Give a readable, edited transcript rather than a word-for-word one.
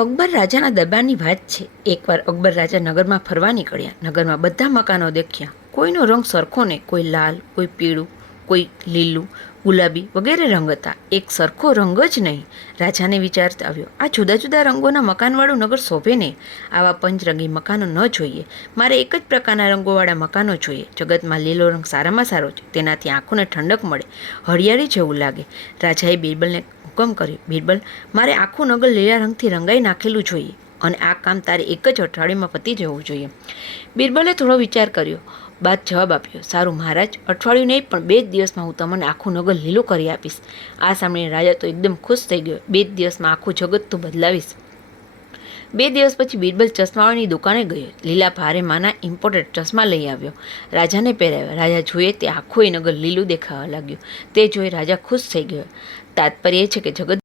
અકબર રાજાના દરબારની વાત છે. એકવાર અકબર રાજા નગરમાં ફરવા નીકળ્યા. નગરમાં બધા મકાનો દેખ્યા. કોઈનો રંગ સરખો નહીં. કોઈ લાલ, કોઈ પીળું, કોઈ લીલું, ગુલાબી વગેરે રંગ હતા. એક સરખો રંગ જ નહીં. રાજાને વિચાર આવ્યો, આ જુદા જુદા રંગોના મકાનવાળું નગર શોભે નહીં. આવા પંચરંગી મકાનો ન જોઈએ. મારે એક જ પ્રકારના રંગોવાળા મકાનો જોઈએ. જગતમાં લીલો રંગ સારામાં સારો છે. તેનાથી આંખોને ઠંડક મળે, હરિયાળી જેવું લાગે. રાજાએ બિરબલને હુકમ કર્યો, બિરબલ, મારે આખું નગર લીલા રંગથી રંગાઈ નાખેલું જોઈએ અને આ કામ તારે એક જ અઠવાડિયામાં પતી જવું જોઈએ. બિરબલે થોડો વિચાર કર્યો બાદ જવાબ આપ્યો, સારું મહારાજ, અઠવાડિયું નહીં પણ 2 દિવસમાં હું તમને આખું નગર લીલું કરી આપીશ. આ સાંભળીને રાજા તો એકદમ ખુશ થઈ ગયો. 2 દિવસમાં આખું જગત તો બદલાવીશ. 2 દિવસ પછી બિરબલ ચશ્માવાળાની દુકાને ગયો. લીલા ભારે માના ઇમ્પોર્ટેડ ચશ્મા લઈ આવ્યો. રાજાને પહેરાવ્યા. રાજા જોઈએ તે આખું નગર લીલું દેખાવા લાગ્યું. તે જોઈ રાજા ખુશ થઈ ગયો. તાત્પર્ય એ છે કે જગત